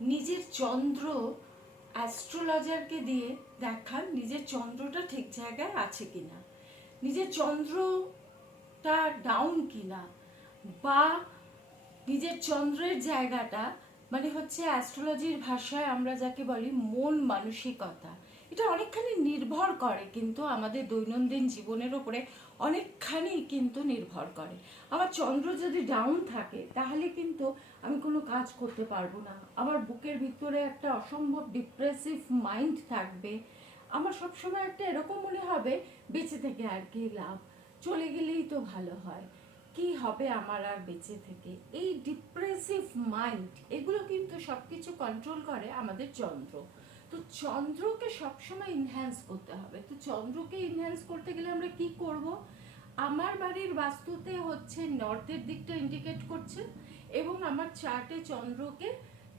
নিজের চন্দ্র অ্যাস্ট্রোলজারকে দিয়ে দেখান, নিজের চন্দ্রটা ঠিক জায়গায় আছে কিনা, নিজের চন্দ্রটা ডাউন কিনা, বা নিজের চন্দ্রের জায়গাটা মানে হচ্ছে অ্যাস্ট্রোলজির ভাষায় আমরা যাকে বলি মন মানসিকতা এটা অনেকখানি নির্ভর করে, কিন্তু আমাদের দৈনন্দিন জীবনের ওপরে অনেকখানি কিন্তু নির্ভর করে। আমার চন্দ্র যদি ডাউন থাকে, তাহলে কিন্তু আমি কোনো কাজ করতে পারব না। আমার বুকের ভিতরে একটা অসম্ভব ডিপ্রেসিভ মাইন্ড থাকবে। আমার সবসময় একটা এরকম মনে হবে, বেঁচে থেকে আর কি লাভ? চলে গেলেই তো ভালো হয়। কি হবে আমার আর বেঁচে থেকে? এই ডিপ্রেসিভ মাইন্ড এগুলো কিন্তু সবকিছু কন্ট্রোল করে আমাদের চন্দ্র। তো চন্দ্রকে সবসময় ইনহ্যান্স করতে হবে। তো চন্দ্রকে ইনহ্যান্স করতে গেলে আমরা কি করব? আমার বাড়ির বাস্তুতে হচ্ছে নর্থের দিকটা ইন্ডিকেট করছে এবং আমার চার্টে চন্দ্রকে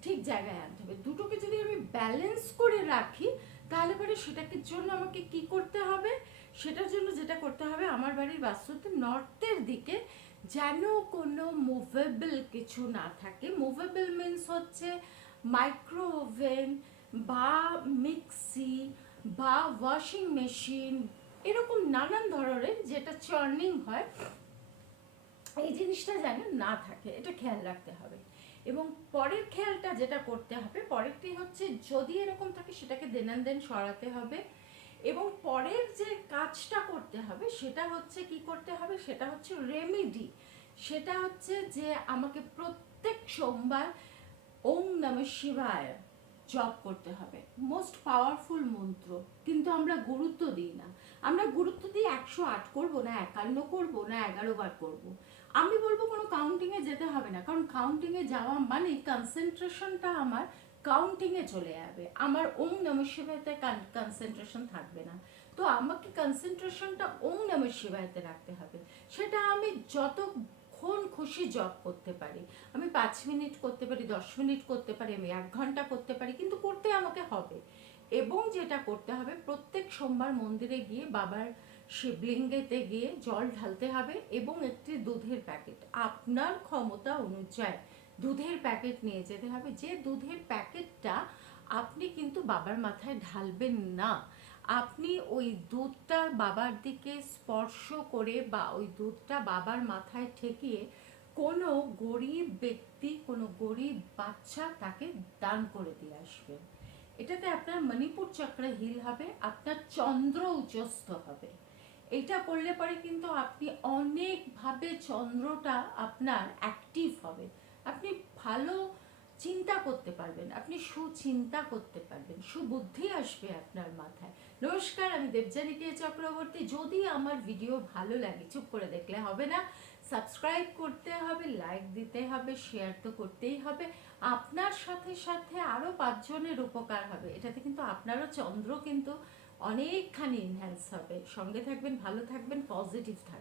ঠিক জায়গায় আনতে হবে। দুটোকে যদি আমি ব্যালেন্স করে রাখি, তাহলে পরে সেটাকে জন্য আমাকে কি করতে হবে? সেটার জন্য যেটা করতে হবে, আমার বাড়ির বাস্তুতে নর্থের দিকে যেন কোনো মুভেবল কিছু না থাকে। মুভেবল মিন্স হচ্ছে মাইক্রো ওভেন বা মিক্সি বা ওয়াশিং মেশিন, এরকম নানান ধরনের যেটা চার্নিং হয়, এই জিনিসটা যেন না থাকে, এটা খেয়াল রাখতে হবে। এবং পরের খেয়ালটা যেটা করতে হবে, পরেরটি হচ্ছে যদি এরকম থাকে সেটাকে দেন দেন সরাতে হবে। এবং পরের যে কাজটা করতে হবে, সেটা হচ্ছে কি করতে হবে? সেটা হচ্ছে রেমেডি। সেটা হচ্ছে যে আমাকে প্রত্যেক সোমবার ওম নম শিবায় জপ করতে হবে। মোস্ট পাওয়ারফুল মন্ত্র, কিন্তু আমরা গুরুত্ব দিই না। আমরা গুরুত্ব দিই একশো আট করব না, একান্ন করব না, এগারো বার করব। আমি বলব কোনো কাউন্টিংয়ে যেতে হবে না, কারণ কাউন্টিংয়ে যাওয়া মানে কনসেন্ট্রেশনটা আমার কাউন্টিংয়ে চলে যাবে। আমার ওম নম শিবায়তে কনসেন্ট্রেশন থাকবে না। তো আমাকে কনসেন্ট্রেশনটা ওম নম শিবায়তে রাখতে হবে। সেটা আমি যতক্ষণ খুশি জব করতে পারি? আমি পাঁচ মিনিট করতে পারি, দশ মিনিট করতে পারি, আমি এক ঘণ্টা করতে পারি, কিন্তু করতে আমাকে হবে। এবং যেটা করতে হবে, প্রত্যেক সোমবার মন্দিরে গিয়ে বাবার শিবলিঙ্গেতে গিয়ে জল ঢালতে হবে এবং একটি দুধের প্যাকেট আপনার ক্ষমতা অনুযায়ী দুধের প্যাকেট নিয়ে যেতে হবে। যে দুধের প্যাকেটটা আপনি কিন্তু বাবার মাথায় ঢালবেন না আপনি ওই দুধটা বাবার দিকে স্পর্শ করে বা ওই দুধটা বাবার মাথায় ঠেকিয়ে কোনো গরিব ব্যক্তি, কোনো গরিব বাচ্চা তাকে দান করে দিয়ে আসবেন। এটাতে আপনার মণিপুর চক্র হিল হবে, আপনার চন্দ্র উচ্চস্থ হবে। এটা করলে পরে কিন্তু আপনি অনেকভাবে চন্দ্রটা আপনার অ্যাক্টিভ হবে। আপনি ভালো চিন্তা করতে পারবেন, আপনি সুচিন্তা করতে পারবেন, সুবুদ্ধি আসবে আপনার মাথায়। নমস্কার, আমি দেবজানী কে চক্রবর্তী। যদি আমার ভিডিও ভালো লাগে, চুপ করে দেখলে হবে না। সাবস্ক্রাইব করতে হবে লাইক দিতে হবে শেয়ার তো করতেই হবে। আপনার সাথে সাথে আরও পাঁচজনের উপকার হবে। এটাতে কিন্তু আপনারও চন্দ্র কিন্তু অনেকখানি ইনহ্যান্স হবে। সঙ্গে থাকবেন, ভালো থাকবেন পজিটিভ থাকবেন।